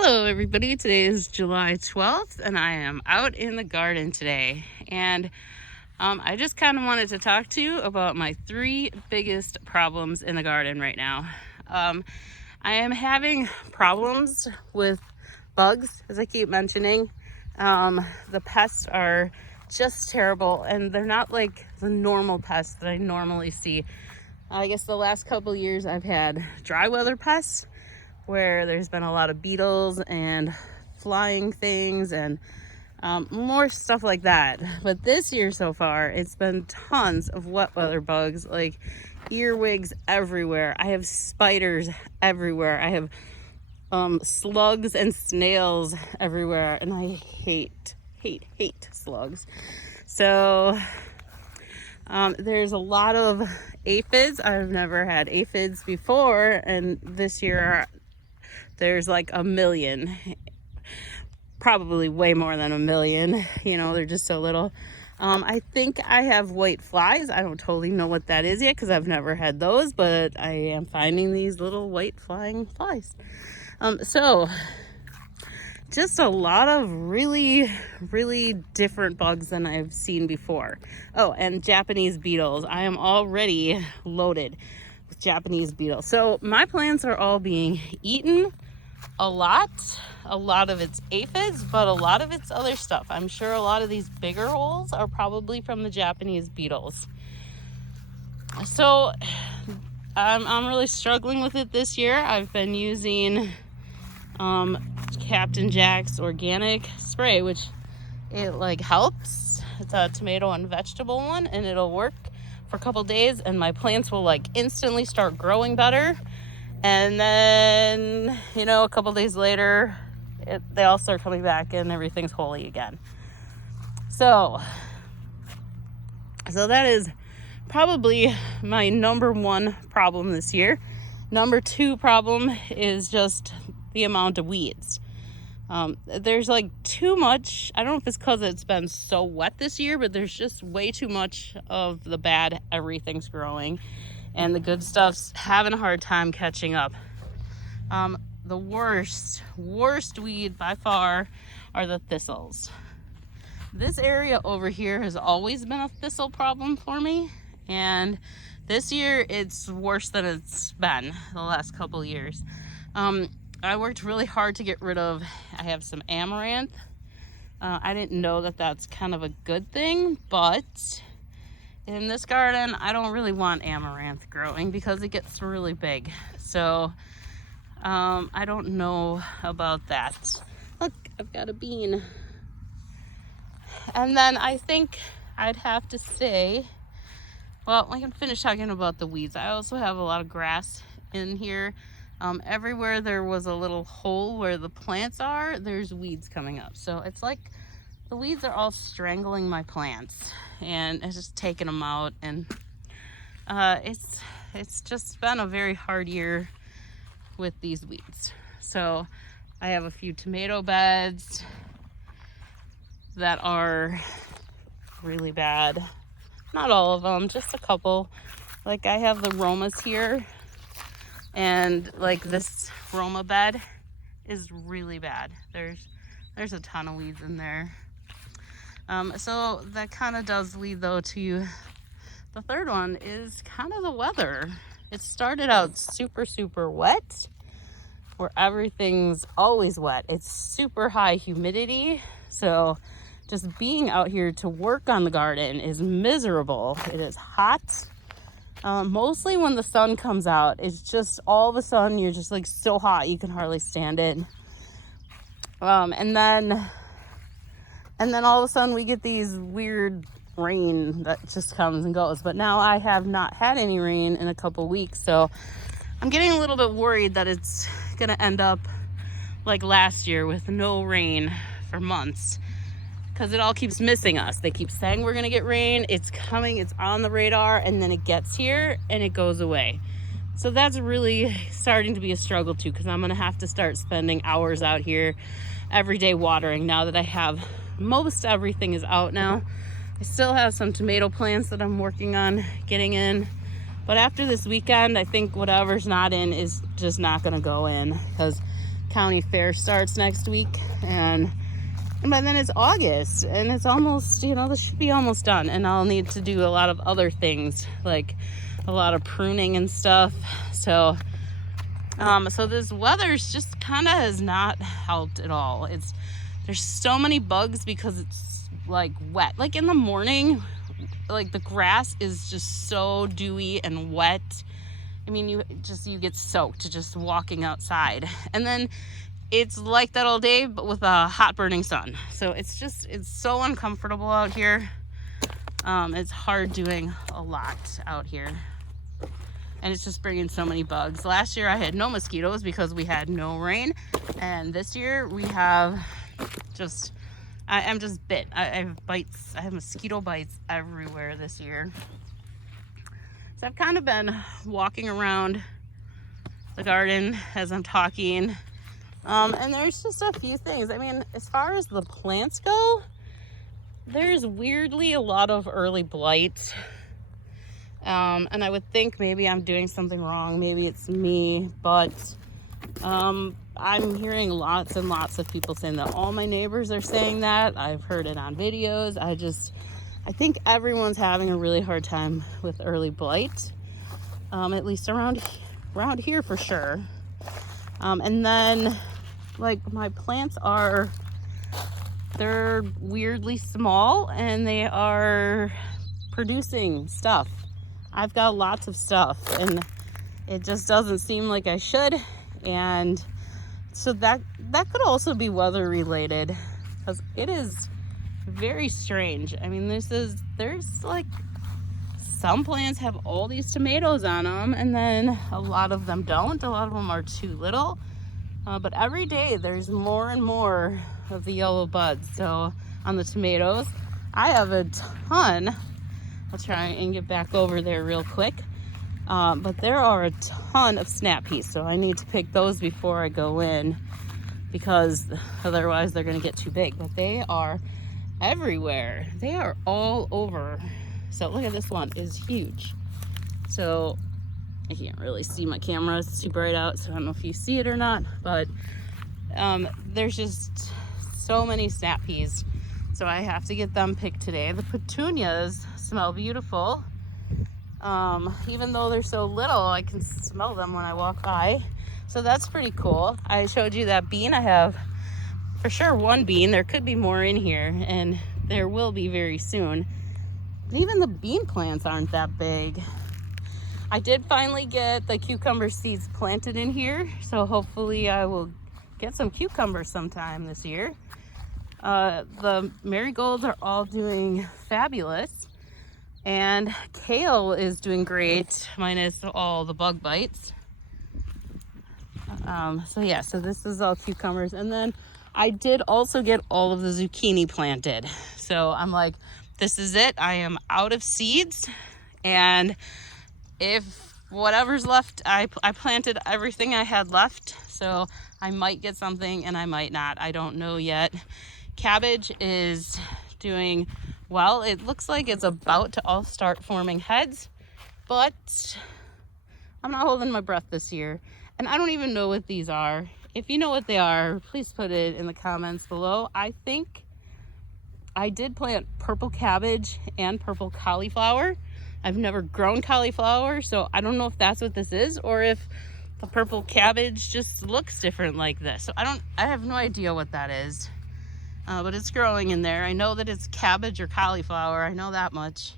Hello, everybody. Today is July 12th, and I am out in the garden today. And I just kind of wanted to talk to you about my three biggest problems in the garden right now. I am having problems with bugs, as I keep mentioning. The pests are just terrible, and they're not like the normal pests that I normally see. I guess the last couple years I've had dry weather pests where there's been a lot of beetles and flying things and more stuff like that. But this year so far, it's been tons of wet weather bugs, like earwigs everywhere. I have spiders everywhere. I have slugs and snails everywhere, and I hate slugs. So there's a lot of aphids. I've never had aphids before, and this year there's like a million, probably way more than a million. They're just so little. I think I have white flies. I don't totally know what that is yet because I've never had those, but I am finding these little white flying flies. So just a lot of really different bugs than I've seen before. Oh, and Japanese beetles. I am already loaded with Japanese beetles. So my plants are all being eaten. A lot of it's aphids, but a lot of it's other stuff. I'm sure a lot of these bigger holes are probably from the Japanese beetles. So I'm really struggling with it this year. I've been using Captain Jack's organic spray, which it like helps. It's a tomato and vegetable one, and it'll work for a couple days, and my plants will like instantly start growing better. And then, a couple days later, they all start coming back and everything's holy again. So that is probably my number one problem this year. Number two problem is just the amount of weeds. There's like too much. I don't know if it's because it's been so wet this year, but there's just way too much of the bad everything's growing. And the good stuff's having a hard time catching up. The worst weed by far are the thistles. This area over here has always been a thistle problem for me. And this year it's worse than it's been the last couple years. I worked really hard to get rid of, I have some amaranth. I didn't know that that's kind of a good thing, but in this garden, I don't really want amaranth growing because it gets really big. So I don't know about that. Look, I've got a bean. And then I think I'd have to say, well, I can finish talking about the weeds. I also have a lot of grass in here. Everywhere there was a little hole where the plants are, there's weeds coming up. So it's like the weeds are all strangling my plants, and it's just taking them out. And it's just been a very hard year with these weeds. So I have a few tomato beds that are really bad. Not all of them, just a couple. Like I have the Romas here, and like this Roma bed is really bad. There's a ton of weeds in there. So that kind of does lead though to the third one is kind of the weather. It started out super wet, where everything's always wet. It's super high humidity. So just being out here to work on the garden is miserable. It is hot. Mostly when the sun comes out, it's just all of a sudden you're just like so hot you can hardly stand it. And then all of a sudden we get these weird rain that just comes and goes. But now I have not had any rain in a couple weeks, so I'm getting a little bit worried that it's gonna end up like last year with no rain for months, because it all keeps missing us. They keep saying we're gonna get rain, it's coming, it's on the radar, and then it gets here and it goes away. So that's really starting to be a struggle too, because I'm gonna have to start spending hours out here every day watering now that I have most everything is out now. I still have some tomato plants that I'm working on getting in, but after this weekend, I think whatever's not in is just not gonna go in, because county fair starts next week, and by then it's August, and it's almost, this should be almost done, and I'll need to do a lot of other things, like a lot of pruning and stuff. So this weather's just kind of has not helped at all. There's so many bugs because it's like wet. Like in the morning, like the grass is just so dewy and wet. I mean, you get soaked just walking outside. And then it's like that all day, but with a hot burning sun. So it's so uncomfortable out here. It's hard doing a lot out here. And it's just bringing so many bugs. Last year I had no mosquitoes because we had no rain. And this year we have I'm just bit. I have bites. I have mosquito bites everywhere this year. So I've kind of been walking around the garden as I'm talking. And there's just a few things. I mean, as far as the plants go, there's weirdly a lot of early blight. And I would think maybe I'm doing something wrong. Maybe it's me, but I'm hearing lots and lots of people saying that. All my neighbors are saying that. I've heard it on videos. I think everyone's having a really hard time with early blight, at least around here for sure. And then, like, my plants they're weirdly small, and they are producing stuff. I've got lots of stuff, and it just doesn't seem like I should. And so that could also be weather related, because it is very strange. I mean, there's like some plants have all these tomatoes on them, and then a lot of them don't. A lot of them are too little. But every day there's more and more of the yellow buds. So on the tomatoes, I have a ton. I'll try and get back over there real quick. But there are a ton of snap peas, so I need to pick those before I go in, because otherwise they're gonna get too big. But they are everywhere. They are all over. So look at this one, is huge. So I can't really see my camera, it's too bright out, so I don't know if you see it or not, but there's just so many snap peas. So I have to get them picked today. The petunias smell beautiful. Even though they're so little, I can smell them when I walk by. So that's pretty cool. I showed you that bean. I have for sure one bean. There could be more in here, and there will be very soon. Even the bean plants aren't that big. I did finally get the cucumber seeds planted in here, so hopefully I will get some cucumbers sometime this year. The marigolds are all doing fabulous, and kale is doing great, minus all the bug bites. So this is all cucumbers. And then I did also get all of the zucchini planted. So I'm like, this is it. I am out of seeds, and if whatever's left, I planted everything I had left. So I might get something and I might not. I don't know yet. Cabbage is doing well. It looks like it's about to all start forming heads, but I'm not holding my breath this year. And I don't even know what these are. If you know what they are, please put it in the comments below. I think I did plant purple cabbage and purple cauliflower. I've never grown cauliflower, so I don't know if that's what this is, or if the purple cabbage just looks different like this. So I have no idea what that is, but it's growing in there. I know that it's cabbage or cauliflower. I know that much.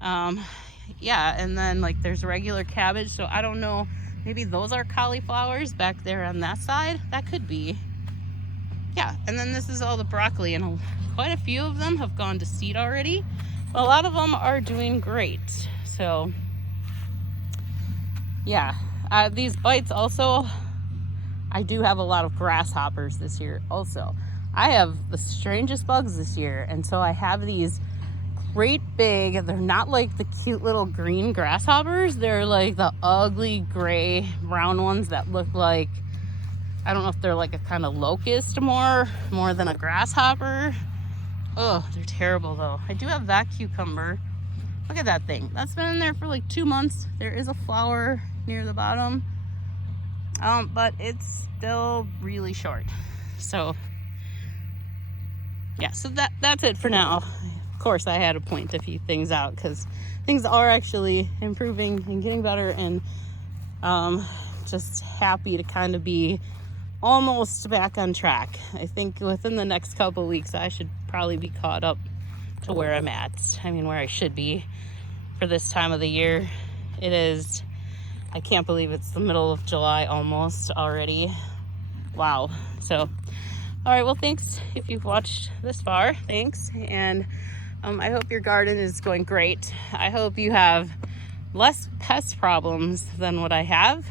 Yeah, and then like there's regular cabbage, so I don't know. Maybe those are cauliflowers back there on that side. That could be. Yeah, and then this is all the broccoli, and quite a few of them have gone to seed already. A lot of them are doing great. So yeah, these bites also, I do have a lot of grasshoppers this year also. I have the strangest bugs this year, and so I have these great big, they're not like the cute little green grasshoppers, they're like the ugly gray brown ones that look like, I don't know if they're like a kind of locust more than a grasshopper. Oh, they're terrible though. I do have that cucumber. Look at that thing. That's been in there for like 2 months. There is a flower near the bottom. but it's still really short. So yeah, so that's it for now. Of course, I had to point a few things out because things are actually improving and getting better, and just happy to kind of be almost back on track. I think within the next couple of weeks, I should probably be caught up to where I'm at. I mean, where I should be for this time of the year. It is, I can't believe it's the middle of July almost already. Wow. So, all right, well, thanks if you've watched this far. Thanks. And I hope your garden is going great. I hope you have less pest problems than what I have.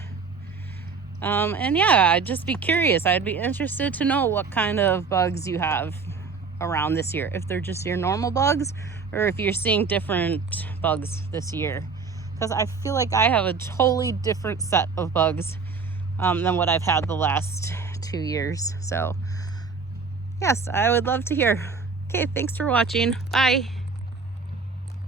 And yeah, I'd just be curious. I'd be interested to know what kind of bugs you have around this year. If they're just your normal bugs, or if you're seeing different bugs this year. Because I feel like I have a totally different set of bugs than what I've had the last 2 years. So yes, I would love to hear. Okay, thanks for watching. Bye.